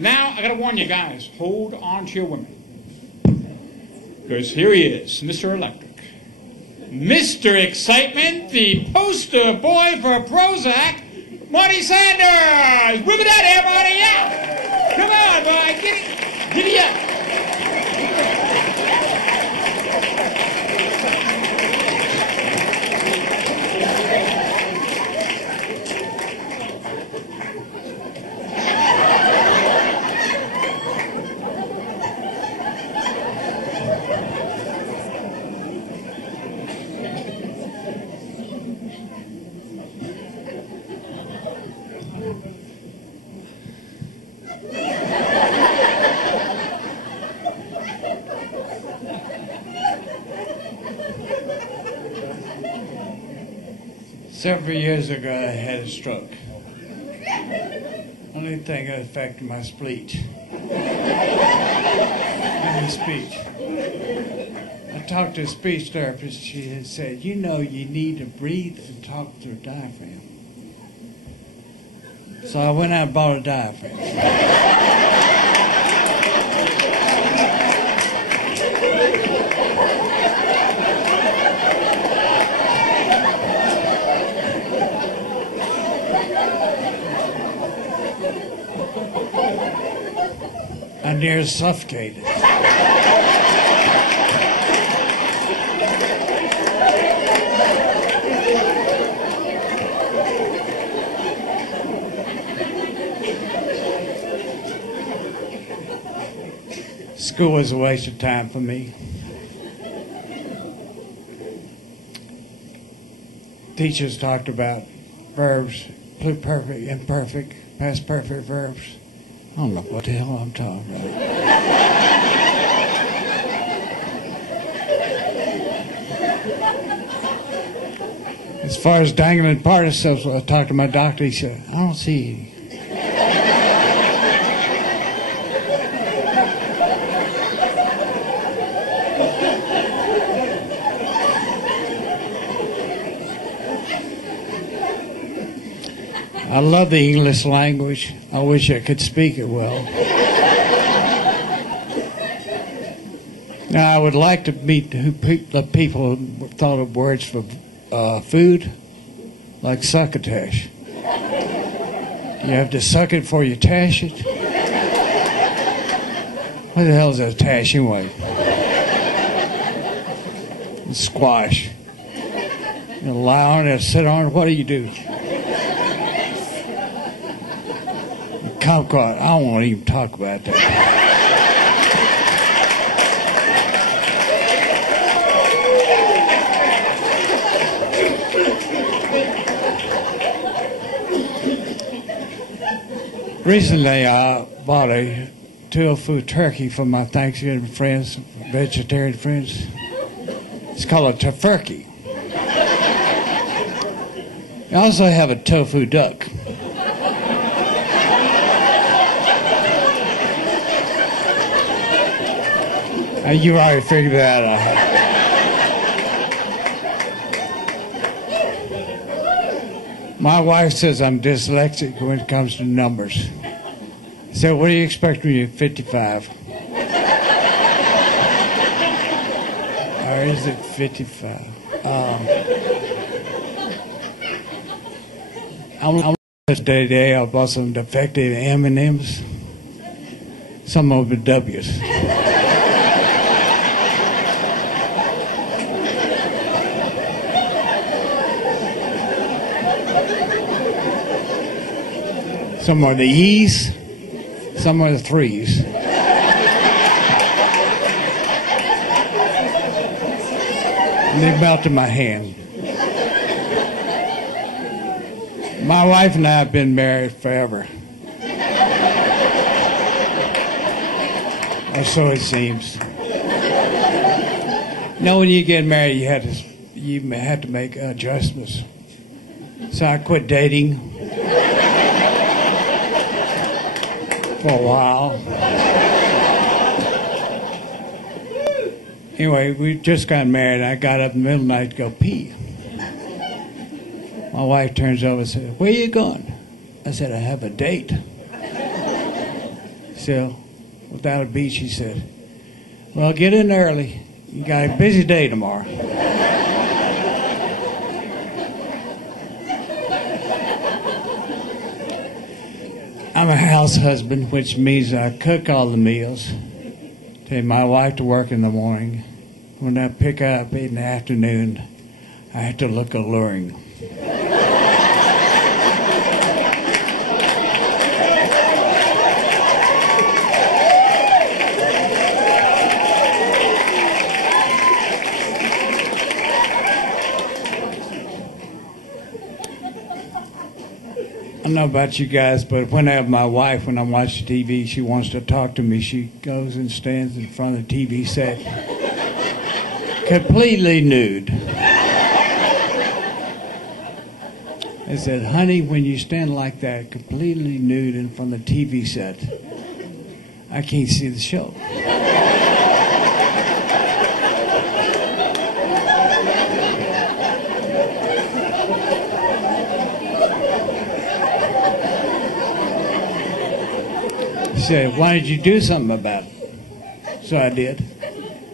Now, I gotta warn you guys, hold on to your women. Because here he is, Mr. Electric. Mr. Excitement, the poster boy for Prozac, Marty Sanders! Whip it out, everybody, yeah! Come on, boy, get it up! Several years ago, I had a stroke. Only thing that affected my speech. I talked to a speech therapist. She had said, you know, you need to breathe and talk through a diaphragm. So I went out and bought a diaphragm. I nearly suffocated. School was a waste of time for me. Teachers talked about verbs, pluperfect, imperfect, past perfect verbs. I don't know what the hell I'm talking about. As far as dangling participles, I talked to my doctor. He said, I don't see any. I love the English language. I wish I could speak it well. Now, I would like to meet the people who thought of words for food, like succotash. You have to suck it before you tash it. What the hell is a tash anyway? It's squash. You lie on it, sit on it. What do you do? Kumquat. I don't want to even talk about that. Recently, I bought a tofu turkey for my Thanksgiving friends, vegetarian friends. It's called a tofurkey. I also have a tofu duck. You already figured that out. My wife says I'm dyslexic when it comes to numbers. So what do you expect when you're 55? Or is it 55? I'm today I bought some defective M&Ms. Some of them W's. Some are the E's, some are the 3's. And they melt in my hand. My wife and I have been married forever. Or so it seems. You know, when you get married, you have to make adjustments. So I quit dating for a while. Anyway, we just got married. I got up in the middle of the night to go pee. My wife turns over and says, "Where are you going?" I said, "I have a date." So, without a beach, he said, well, get in early. You got a busy day tomorrow. I'm a house husband, which means I cook all the meals. Take my wife to work in the morning. When I pick her up in the afternoon, I have to look alluring. I don't know about you guys, but when I have my wife, when I'm watching TV, she wants to talk to me. She goes and stands in front of the TV set, completely nude. I said, honey, when you stand like that, completely nude in front of the TV set, I can't see the show. She said, why did you do something about it? So I did.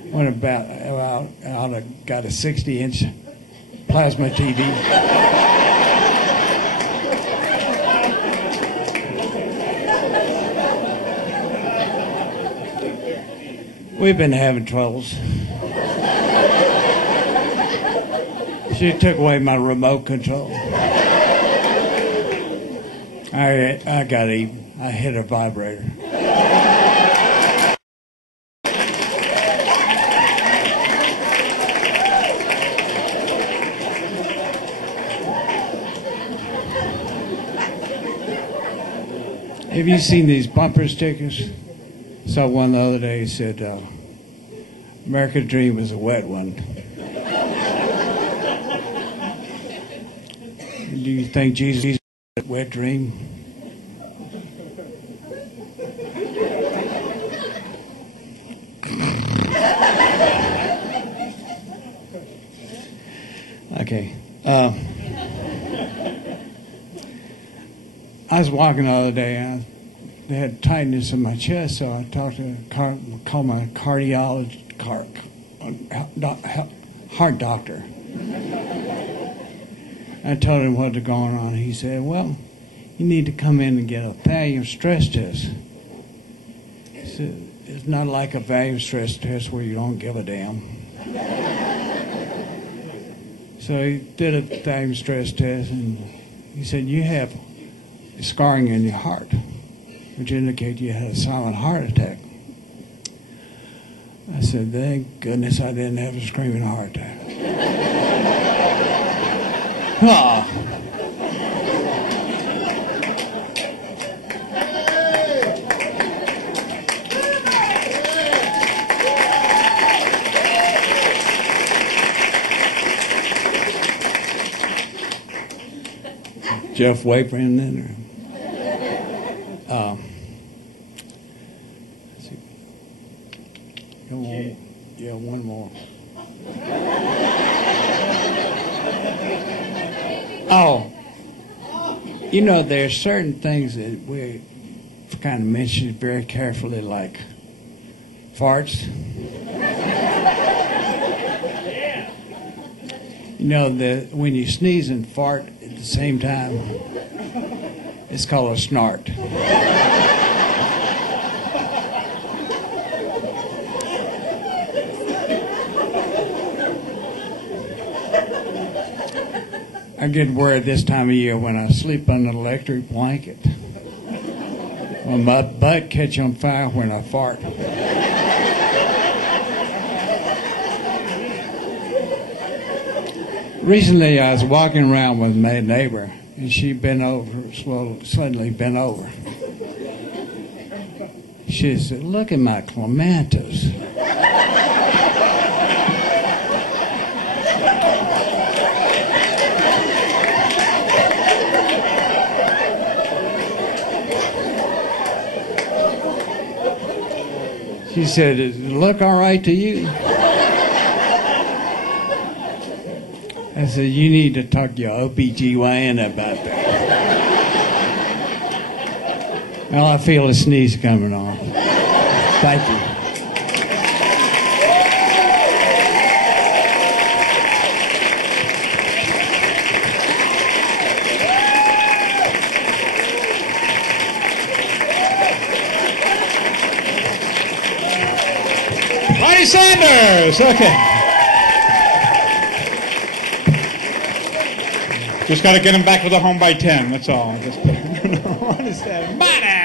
Went about, I got a 60-inch plasma TV. We've been having troubles. She took away my remote control. I got even. I hit a vibrator. Have you seen these bumper stickers? Saw one the other day. Said, "American Dream is a wet one." Do you think Jesus is a wet dream? Okay. I was walking the other day, and they had tightness in my chest, so I talked to called my cardiologist, heart doctor. I told him what was going on. He said, well, you need to come in and get a volume stress test. He said, it's not like a volume stress test where you don't give a damn. So he did a volume stress test, and he said, you have scarring in your heart, which indicates you had a silent heart attack. I said, thank goodness I didn't have a screaming heart attack. Oh. Jeff Wapering in there. Let's see. Come on. Yeah, one more. Oh, you know, there's certain things that we kind of mention very carefully, like farts. You know, when you sneeze and fart at the same time, it's called a snort. I get worried this time of year when I sleep on an electric blanket. When my butt catch on fire when I fart. Recently, I was walking around with my neighbor, and she bent over, suddenly bent over. She said, look at my clematis. She said, does it look all right to you? I said, you need to talk to your OBGYN about that. Well, I feel a sneeze coming on. Thank you. Marty Sanders. Okay. Just got to get him back to the home by 10. That's all. What is that? Marty!